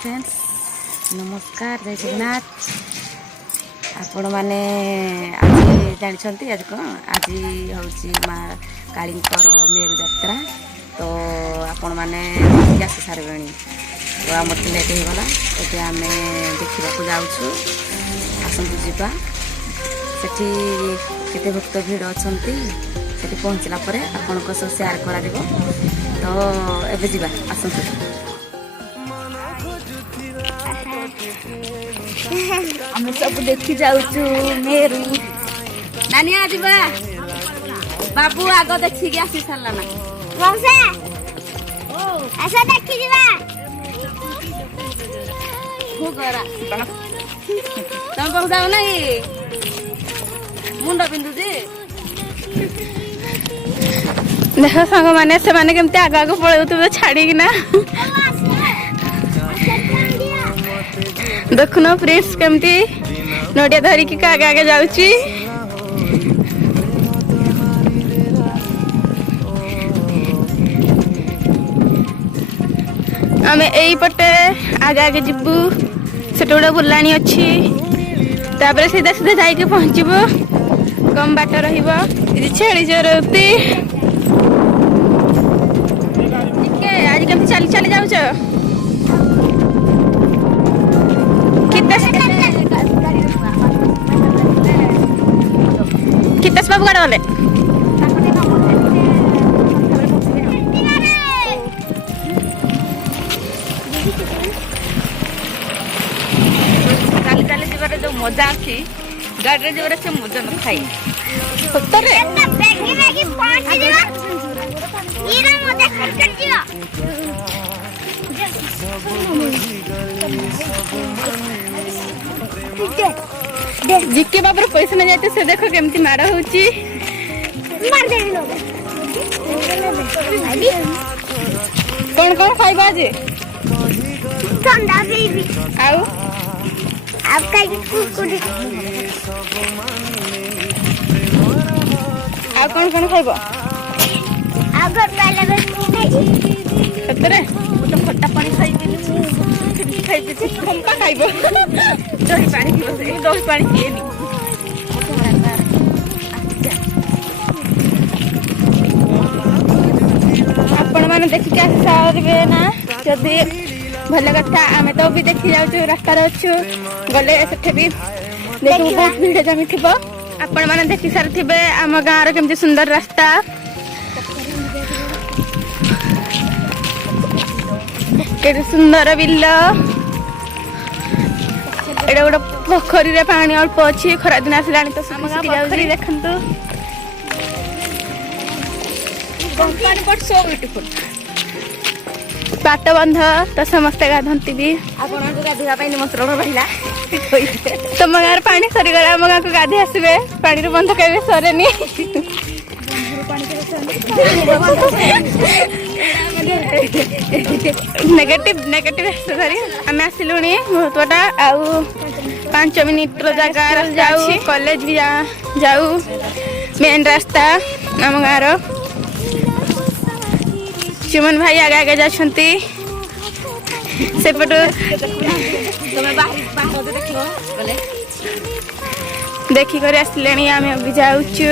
Friends नमस्कार जय जगन्नाथ। आपण मैंने आज जानते आज कौन आज हूँ माँ कालींकर मेरु यात्रा। तो आपण मैंने आसी सारे तो आम लेट होगला ये आम देखा जाऊँ आसतु जावा से भक्त भिड़ अच्छा से पहुँचला आपण सब सेयार कर तो एवं जावा आसतु हम सब देखी जाऊचु मेरु नानी आज बाबू आग देखी आसी सारा ना ऐसा देखी जीवा तुम बहु जाओ ना मुंड पिंधुची देख सांग मैंने से माने केमती आग आग पड़े तुम छाड़ी ना देखुन प्रिंस केमती नोटिया धरिकी आगे आगे जाऊची। आम यहीपटे आगे आगे जीवु से गोटे बुलाणी अच्छी तापर सीधा सीधा जाइके पहुँचबू कम बाट रही चोरती आज केमती चली चली जाऊच कितस बाबू गाड़ गले चली चली जीवार जो मजा अच्छी गाड़ी जीवार से मजा न खाई सतरे जिके बाबर पैसा न जाते से देखो केमती माड़ होची कौन कौन खाइबा आज ठंडा बेबी आउ आपका कुरकुरे आ कौन कौन खाइबो अगर पहले मैं सतरे तो खट्टा पानी खाइबी खंपा खाइबो दही पानी पीबो दही पानी पिएनी आपण माने देखि आसी सारे ना जदि भल कथा आमे तो भी देखि जाउछु रास्ता रे अछु गले सेठे भी देखु बहुत भीड़ जमी थिबो आपण माने देखि सार थिबे आम गाँ रो केमती सुंदर रास्ता केते सुंदर बिल एडा गोटे पोखरी रे पानी अल्प अच्छी खरा दिन आसलानी तो सुखी जाउछि देखंतु पानी बट सो ब्यूटीफुल पाट बंध तो समस्ते गाधंती भी आपण को गाधुआ पाई निमंत्रण रहिला तुम गाँव पानी सरीगला आम गाँव को गाधे आसबे पानी बंध केबे सरेनी नेगेटिव धरी आम आसिलुणी महत्वटा आउ 5 मिनिट जगह जाऊ कॉलेज भी जाऊ मेन रास्ता आम गाँव चुमन भाई आगे आगे जाछंती सेपटो देखी कर आसले आम अभी जाऊचु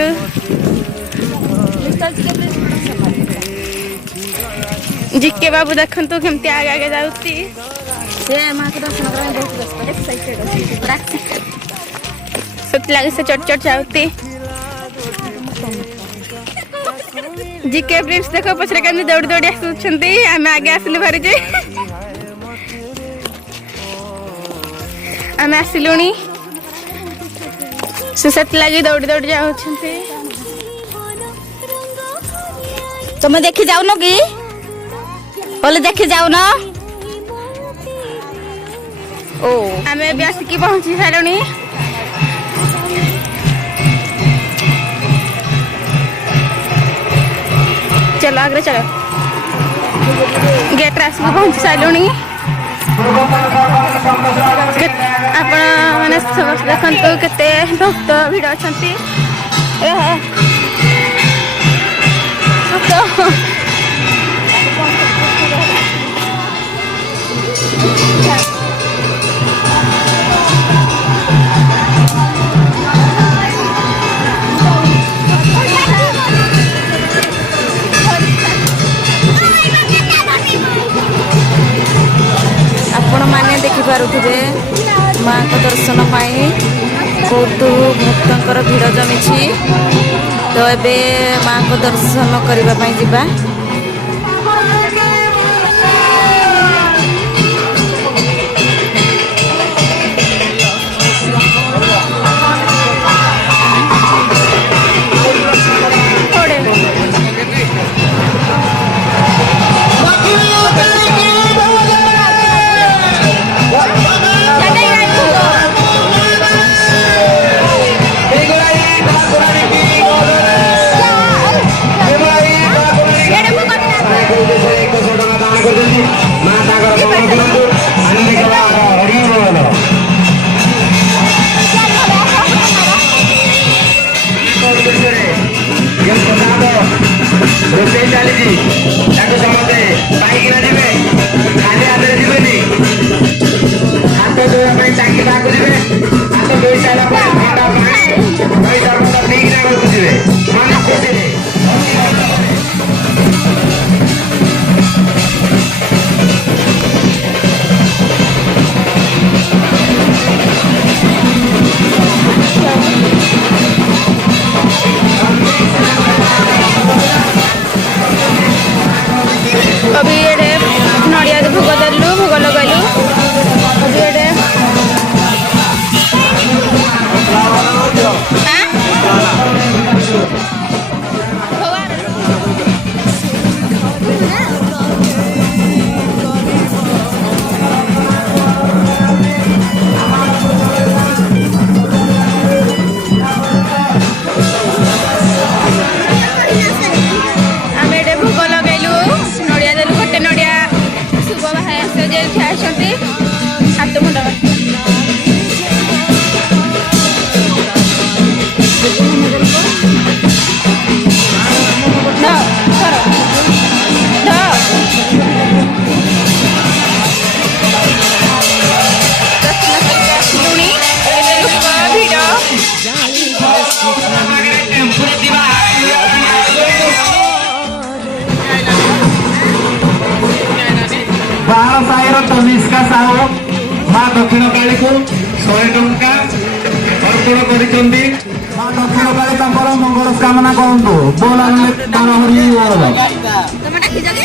जिके बाबू देखंतु केमती आगे आगे जाउती से मां के दर्शन करने बहुत एक्साइटेड अछि पूरा सत लागे से चट चट जाउती जिके प्रिंस देखो पछरे केमती दौड़ी दौड़ी आसुछंती आम आगे आसलु भारी जे आम आसिलुणी सुसत लगी दौड़ी दौड़ी जाउछंती तुम देखि जाऊ न कि बोले देखि जाऊ न ओ आमे भी आसिकी पहुंची सारणी चलो आगे चलो गेट रे आसिकी पहुंची सारणी आपण माने समस्त देखंतु केते भक्त भिड़ अछंती तो ଦେଖିପାରୁଥିବେ ମାଙ୍କ ଦର୍ଶନ ପାଇଁ ବହୁତ ଭକ୍ତଙ୍କର ଭିଡ଼ ଜମିଛି। ତ ଏବେ ମାଙ୍କ ଦର୍ଶନ କରିବା ପାଇଁ ଯିବା। ରୋଷେଇ ଚାଲିଛି ତାକୁ ସମସ୍ତେ ପାଇକିନା ଯିବେ, ଖାଲି ହାତରେ ଯିବେନି। ହାତ ଧୋଇବା ପାଇଁ ଟାଙ୍କି ପାଖକୁ ଯିବେ। ହାତ ଧୋଇ ସାରିଲା ପରେ ଥଣ୍ଡା ପାଣି ଦହି ସରବତ ପିଇକିନା ଘରକୁ ଯିବେ ମନ ଖୁସିରେ। अभी ये नड़िया भोग देलु भोग लगेलु। अभी ये हाथ मुंड तनिष्का साहू माँ दक्षिण काली को 100 टंका अर्पण करिसेंती। माँ दक्षिण काली तंपर मंगल कामना करंतु बोला तार हरि बोल तुम डाकी जगे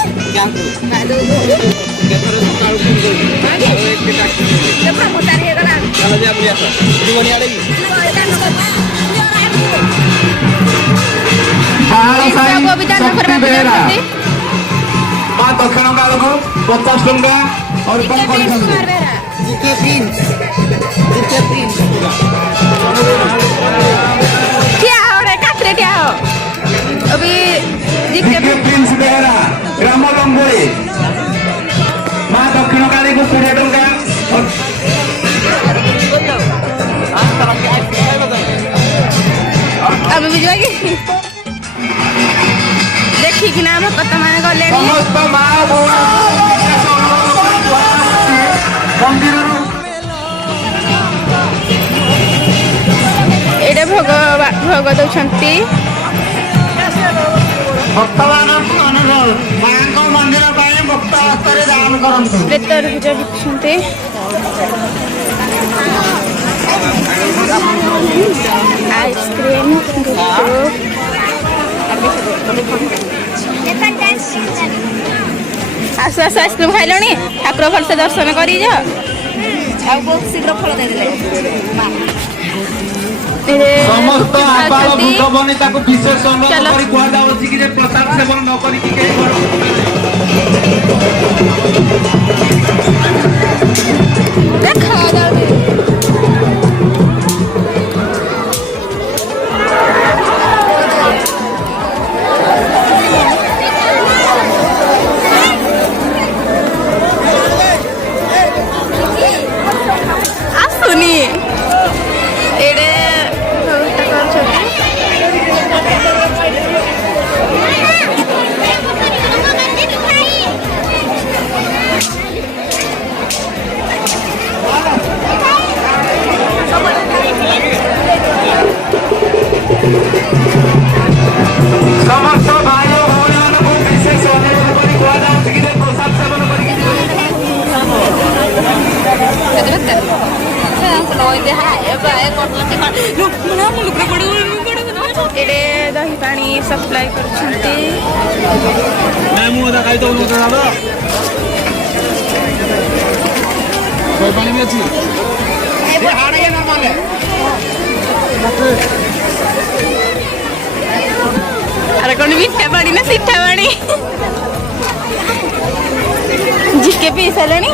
माँ दक्षिण काल को 50 टंका अर्पण करिसेंती। क्या हो रे काकरे क्या हो अभी जीके प्रिंस बेहरा ग्राम लंबोई माँ दक्षिण काली को 20 टंका अभी भी जाएगी देखी कि नाम कत माने गले समस्त माँ बुआ मंदिर एडे भोग भोग दउछंती भक्तमान अनुरोध माँ मंदिर भक्त हस्तर दान करंतु। प्रेतर पूजा बिछंती आइसक्रीम आस आस आइसक्रीम खाइलणी ठाकुर भलसे दर्शन करी जा बहुत शीघ्र फल समस्त आबाल भूत बनिता को विशेष अनुरोध करी कुआ जाउछि कि जे प्रसाद सेवन न करी कि देखा आसुनी एडे ନାଇଁ ମୁଁ ଅଧା ଖାଇଦଉନି ମତେ ଦାଦା ଦହି ପାଣି ବି ଅଛି ଆରେ କ'ଣ ମିଠା ପାଣି ନା ସିଠା ପାଣି ଜିକେ ପିଇ ସାରିଲାଣି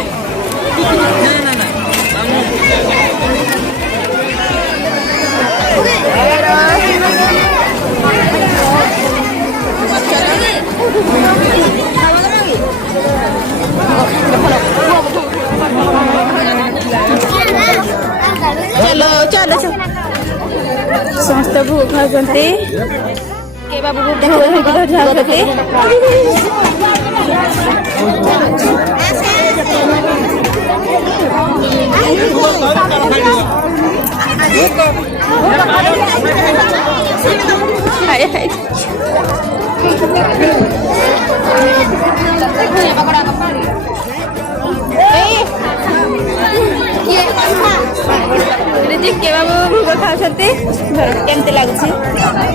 चलो चलो समस्त भोग खाते के बाबू खाते जिके बाबू भोग खाते केमती लगुच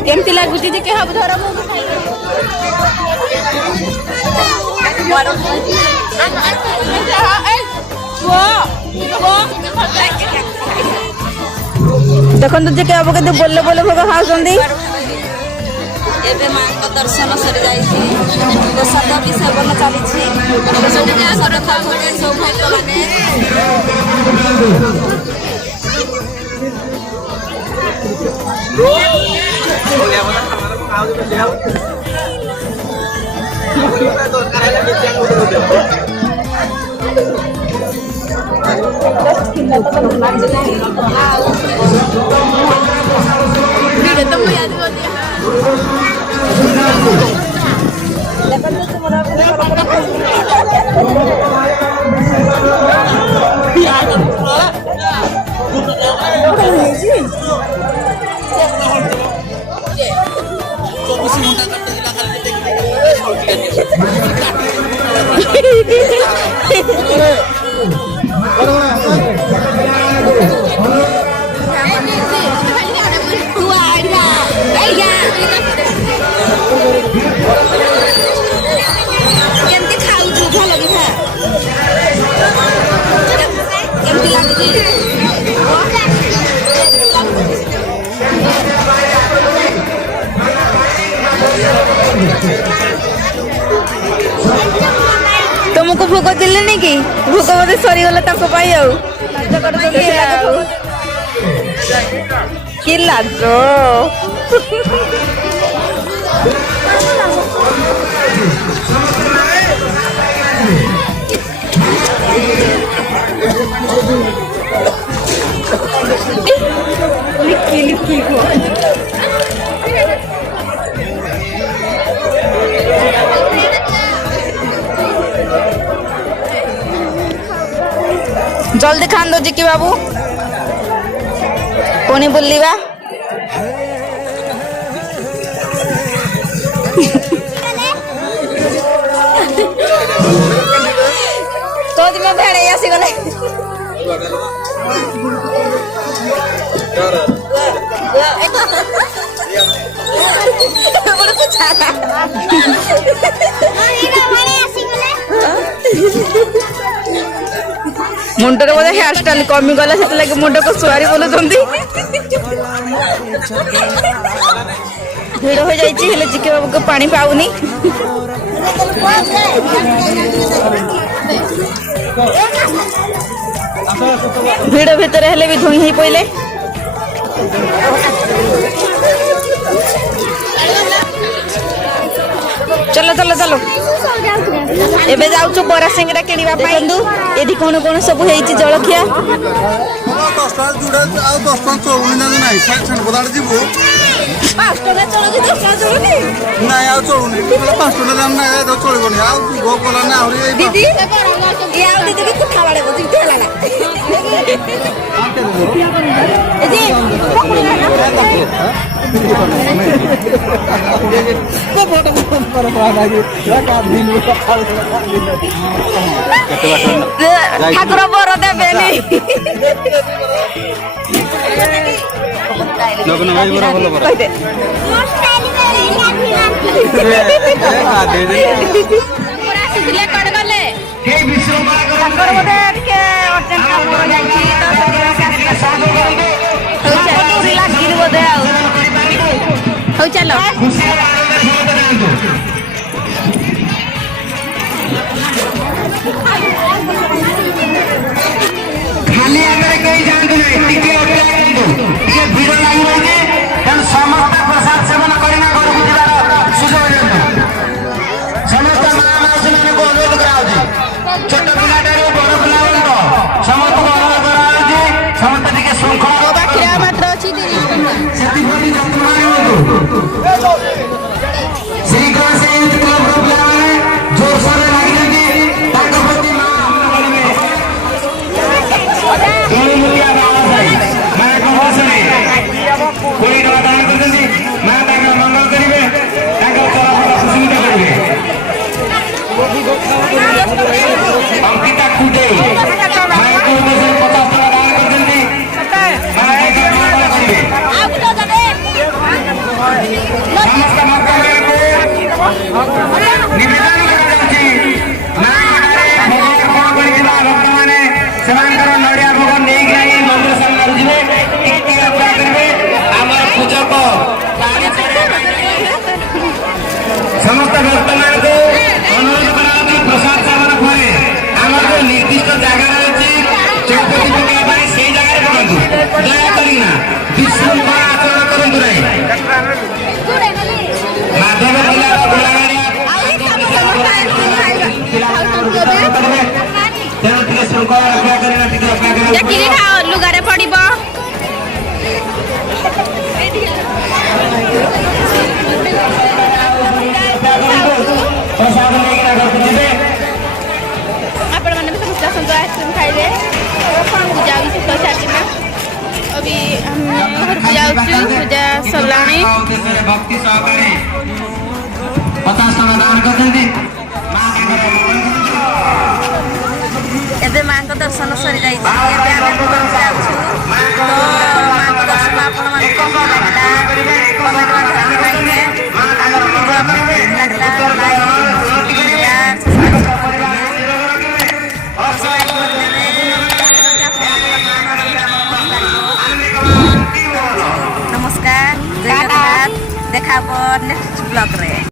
केमती लगुच जिके बाबू धर देखो जिके बाबू के बोले बोले भोग खाऊँ ଏବେ ମାଙ୍କ ଦର୍ଶନ ସରିଯାଇଛି ପ୍ରସାଦ ବି ସେବନ ଚାଲିଛି ପ୍ରସାଦ ଖାଉଛନ୍ତି ସୌଭାଗ୍ୟମାନେ तुमको भोग दिले कि भोग मत सरीगला कि लाज लिखी लिखी जल्दी खान दो जिकी बाबू पुणी बुलिवा तो दिन भेड़े आसीगले मुंडर बोले हेयर स्टाइल कमी गला से लगे मुंड को सुआरी बोलुं भिड़ हो जाइए जिके बाबू को पानी पाऊनी भिड़ भितर हेले भी धुई ही पइले चलो चलो चलो एबे जाउछु बरा सिंगड़ा किनिबा पाइंदु एडी कोन कोन सब हेइची जळखिया 10 टा जुडा आ 10 टा चोळुनी नाही छान बदाड जीवो 5 टका चळुनी 10 टका चळुनी नाही आ चोळुनी तुला 5 टका दाम नाही तो चळबोनी आ गो कोला ना आवरी दीदी ये आउ दीदी की कुठा बाडे बोती तेला ना एजी पकड़ी ना को फोटो पर पाना की का दिन ठाकुर बर देबेनी लगन भाई बरा भलो बरा मोस्टाइल ଆସିଥିଲେ କୁଆଡ଼େ ଗଲେ? କେହି ବିଶୃଙ୍ଖଳା କରନ୍ତୁ ତାଙ୍କର ନାହିଁ। ବୋଧେ ଟିକେ ଅର୍ଜେଣ୍ଟ କାମ ରହିଯାଇଛି ତ ସେଥିପାଇଁ ସେ ଆସିପାରିଛନ୍ତି। ଡୋରି ଲାଗିନି ବୋଧେ ଆଉ। ହଉ ଚାଲ। ଖୁସିର ଆନନ୍ଦରେ ସମସ୍ତେ ଯାଆନ୍ତୁ। ଖାଲି ଆଗରେ କେହି ଯାଆନ୍ତୁ ନାହିଁ, ଟିକେ ଅପେକ୍ଷା କରନ୍ତୁ। ଟିକେ ଭିଡ଼ ଲାଗି ରହିଛି, ତେଣୁ ସମସ୍ତେ ପ୍ରସାଦ ସେବନ କରିନା ଘରକୁ ଯିବାର ସୁଯୋଗ ଦିଅନ୍ତୁ। ସମସ୍ତ ମା ମାଉସୀ ମାନଙ୍କୁ ଅନୁରୋଧ କରାଯାଉଛି, ଛୋଟ ପିଲାଠାରୁ ବଡ଼ ପିଲା ପର୍ଯ୍ୟନ୍ତ ସମସ୍ତଙ୍କୁ ଅନୁରୋଧ କରାଯାଉଛି, ସମସ୍ତେ ଟିକେ ଶୃଙ୍ଖଳା ମୋ ପାଖରେ ଆଉ ମାତ୍ର ଅଛି 30 ଟଙ୍କା। ସେଥିପ୍ରତି ଯତ୍ନବାନ ହୁଅନ୍ତୁ। ଶ୍ରୀକଳାସ ୟୁଥ୍ କ୍ଲବର ପିଲାମାନେ ଜୋରସୋରରେ ଲାଗିଛନ୍ତି, ତାଙ୍କ ପ୍ରତି ମା କରିବେ। ତଳୁମୁଖିଆ ବାବା ସାହି ମାଙ୍କ ବସରେ 20 ଟଙ୍କା ଦାନ କରିଛନ୍ତି। ମା ତାଙ୍କର ମଙ୍ଗଳ କରିବେ, ତାଙ୍କର ଚଳାଚଳ ସୁବିଧା କରିବେ। ଅଙ୍କିତା କୁଟେଇ ମାଙ୍କ ଉଦ୍ଦେଶ୍ୟରେ 50 ଟଙ୍କା ଦାନ କରିଛନ୍ତି। ମା ତାଙ୍କର ମଙ୍ଗଳ କରିବେ। ସମସ୍ତ ଭକ୍ତମାନଙ୍କୁ ନିବେଦନ କରାଯାଉଛି, ମା ମନରେ ଭୋଗ ଅର୍ପଣ କରିଥିବା ଭକ୍ତମାନେ ସେମାନଙ୍କର ନଡ଼ିଆ ଭୋଗ ନେଇକି ଆଣି ମନ୍ଦିର ସାମ୍ନାକୁ ଯିବେ। ଟିକେ ଅପେକ୍ଷା କରିବେ। ଆମର ପୂଜକ ସମସ୍ତ ଭକ୍ତମାନଙ୍କୁ ଅନୁରୋଧ କରାଯାଉଛି, ପ୍ରସାଦ ସେବନ ପରେ ଆମର ଯେଉଁ ନିର୍ଦ୍ଦିଷ୍ଟ ଜାଗା ରହିଛି ଚୌପତି ପକେଇବା ପାଇଁ, ସେଇ ଜାଗାରେ ପକାନ୍ତୁ। ଦୟାକରିନା ବିଶୃଙ୍ଖଳା ଆଚରଣ କରନ୍ତୁ ନାହିଁ। ମାଧବ ଜିଲ୍ଲାର ଗୋଳାଗାଡ଼ିଆ ତେଣୁ ଟିକେ ଶୃଙ୍ଖଳା ରକ୍ଷା କରିବା, ଟିକେ ଅପେକ୍ଷା କରିବାକୁ ଦେଖିକି ପଡ଼ିବ। ଖାଅ, ଲୁଗାରେ ପଡ଼ିବ। ପ୍ରସାଦ ନେଇକିନା ଘରକୁ ଯିବେ। ଆପଣମାନେ ବି ସମସ୍ତେ ଆସନ୍ତୁ, ଆଇସ୍କ୍ରିମ୍ ଖାଇବେ। ପୂଜା ବି ଶେଷ ଚାଲିଲା। ଅବି ଆମେ ଘରକୁ ଯାଉଛୁ, ପୂଜା ସରିଲାଣି। ଉଦ୍ଦେଶ୍ୟରେ ଭକ୍ତି ସହକାରେ 50 ଟଙ୍କା ଦାନ କରିଛନ୍ତି। ମା ତାଙ୍କର ଏବେ ମାଙ୍କ ଦର୍ଶନ ସରିଯାଇଛି। ଏବେ ଆମେ ଘରକୁ ଯାଉଛୁ। ତ ମାଙ୍କ ଦର୍ଶନ ଆପଣମାନଙ୍କୁ କେମିତି ଲାଗିଲା କମେଣ୍ଟ ମାଧ୍ୟମରେ କହିବେ। ଭିଡ଼ିଓ ଆପଣଙ୍କୁ କେମିତି ଲାଗିଲା ଲାଇକ୍ ସେୟାର ସବସ୍କ୍ରାଇବ୍ କରିଦେବେ। ନମସ୍କାର, ଜୟ ଜଗନ୍ନାଥ। ଦେଖା ହବ ନେକ୍ସଟ ବ୍ଲଗରେ।